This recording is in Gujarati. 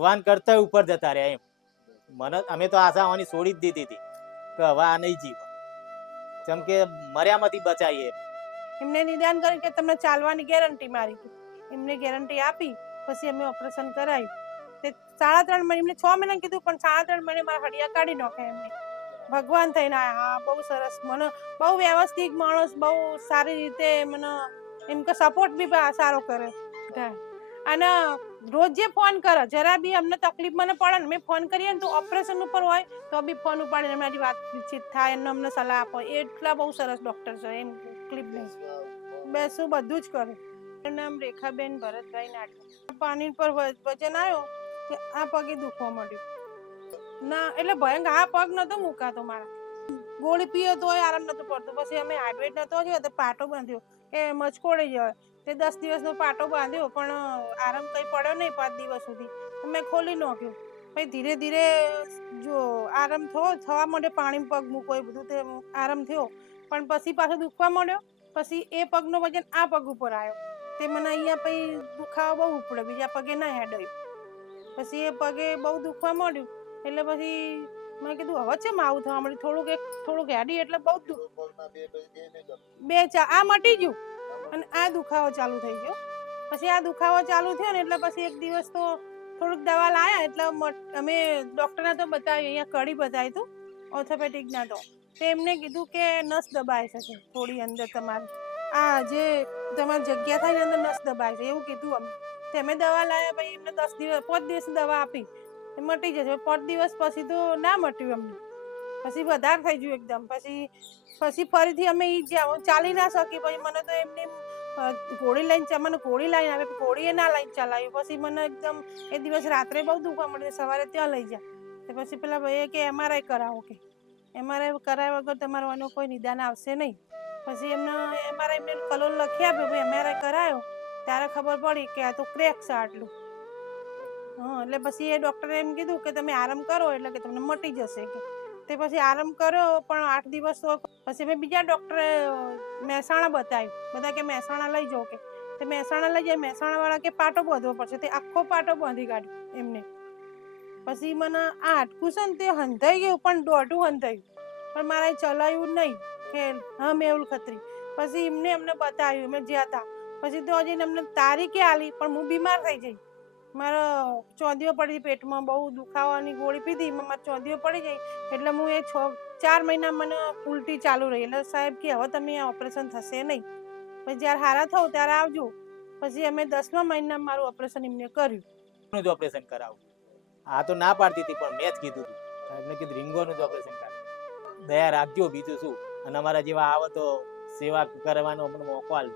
ભગવાન કરતા ઉપર જતા રહ્યા એમ. મને અમે તો આશા આની છોડી જ દીધી હતી કે હવે આ નહીં જીવ, જેમ કે મર્યામાંથી બચાવીએ. એમને નિદાન કર્યું કે તમને ચાલવાની ગેરંટી મારી, એમને ગેરંટી આપી પછી અમે ઓપરેશન કરાવ્યું. તે 3.5 મહિને, એમને 6 મહિને કીધું પણ 3.5 મહિને મારા હડિયા કાઢી નાખ્યા એમને. ભગવાન થઈને આયા. હા, બહુ સરસ, મને બહુ વ્યવસ્થિત માણસ, બહુ સારી રીતે મને એમ કે સપોર્ટ બી સારો કરે. અને રોજ જે ફોન કરે, જરા બી અમને તકલીફ મને પડે ને, મેં ફોન કરીએ ને તો ઓપરેશન ઉપર હોય તો બી ફોન ઉપાડીને મારી વાતચીત થાય અને અમને સલાહ આપો. એટલા બહુ સરસ ડૉક્ટર છે એમ. તકલીફ નહીં, બેસું બધું જ કરે. મારું નામ રેખાબેન ભરતભાઈ નાટક. પાણી પર વજન આવ્યો કે આ પગે દુખવા માંડ્યું ના, એટલે ભયંકર. આ પગ નતો મુકાતો મારા, ગોળી પીએ તોય આરામ નતો પડતો. પછી અમે હાર્ડવેર નતો ગયો તો પાટો બાંધ્યો કે મચકોડી જાય. તે 10 દિવસનો પાટો બાંધ્યો પણ આરામ કઈ પડ્યો નહીં 5 દિવસ સુધી. મેં ખોલી નાખ્યું. પછી ધીરે ધીરે જો આરામ થવા માંડ્યો, પાણી પગ મૂકો એ બધું તે આરામ થયો. પણ પછી પાછો દુખવા માંડ્યો. પછી એ પગનો વજન આ પગ ઉપર આવ્યો. તે મને અહીંયા પછી દુખાવો બહુ ઉપડ્યો, બીજા પગે ના હેડાયું. પછી એ પગે બહુ દુખવા માંડ્યું એટલે પછી મેં કીધું હવે છે આવું થવા માંડ્યું. થોડુંક હેડી એટલે બહુ આ મટી ગયું અને આ દુખાવો ચાલુ થઈ ગયો. પછી આ દુખાવો ચાલુ થયો ને એટલે પછી એક દિવસ તો થોડુંક દવા લાયા એટલે અમે ડૉક્ટરને તો બતાવી, અહીંયા કડી બતાવી હતું ઓર્થોપેડિકના. તો એમને કીધું કે નસ દબાઈ શકે થોડી અંદર, તમારે આ જે તમારી જગ્યા થાય ને અંદર નસ દબાય છે એવું કીધું અમને. તે અમે દવા લાવ્યા. પછી એમને 10 દિવસ 5 દિવસ દવા આપી, એ મટી જશે. 5 દિવસ પછી તો ના મટ્યું અમને, પછી વધારે થઈ ગયું એકદમ. પછી ફરીથી અમે જ્યાં ચાલી ના શકી. પછી મને તો એમની ઘોડી લઈને મને ઘોડી લઈને આવે, ઘોડીએ ના લઈને ચલાવ્યું. પછી મને એકદમ એ દિવસ રાત્રે બહુ દુખવા મળ્યું, સવારે ત્યાં લઈ જાય. તો પછી પેલા ભાઈએ કે MRI કરાવો, કે MRI કરાવ્યા વગર તમારો એનો કોઈ નિદાન આવશે નહીં. પછી એમને MRI કલોલ લખી આપ્યો. પછી MRI કરાયો ત્યારે ખબર પડી કે આ તો ક્રેક છે આટલું. હા, એટલે પછી એ ડૉક્ટરે એમ કીધું કે તમે આરામ કરો એટલે કે તમને મટી જશે. કે તે પછી આરામ કર્યો પણ 8 દિવસ તો પછી મેં બીજા ડૉક્ટરે મહેસાણા બતાવ્યું. બધા કે મહેસાણા લઈ જાઓ. કે તે મહેસાણા લઈ જાય. મહેસાણાવાળા કે પાટો બાંધવો પડશે. તે આખો પાટો બાંધી કાઢ્યો એમને. પછી મને આ હાડકું છે ને તે હંધાઈ ગયું પણ દોઢું હંધાયું, પણ મારે ચલાવ્યું નહીં કે હા મેહુલ ખત્રી. પછી અમને બતાવ્યું, અમે જ્યાં હતા. પછી તો હજી અમને તારીખે આલી પણ હું બીમાર થઈ જઈ. મારો ચોંધીઓ પડી પેટમાં, બહુ દુખાવાની ગોળી પીધી, મારે ચોંધીઓ પડી ગઈ. એટલે હું એ 4 મહિના મને ઉલટી ચાલુ રહી. એટલે સાહેબ કે હવે તમે ઓપરેશન થશે નહીં, પછી જ્યારે હારા થવું ત્યારે આવજો. પછી અમે 10મા મહિનામાં મારું ઓપરેશન એમને કર્યું. ઓપરેશન કરાવું આ તો ના પાડતી હતી પણ મેં જ કીધું હતું, સાહેબને કીધું રીંગોનું જ ઓપરેશન કરાવ. દયા રાખજો, બીજું શું. અને અમારા જેવા આવે તો સેવા કરવાનો અમને મોકો આલ.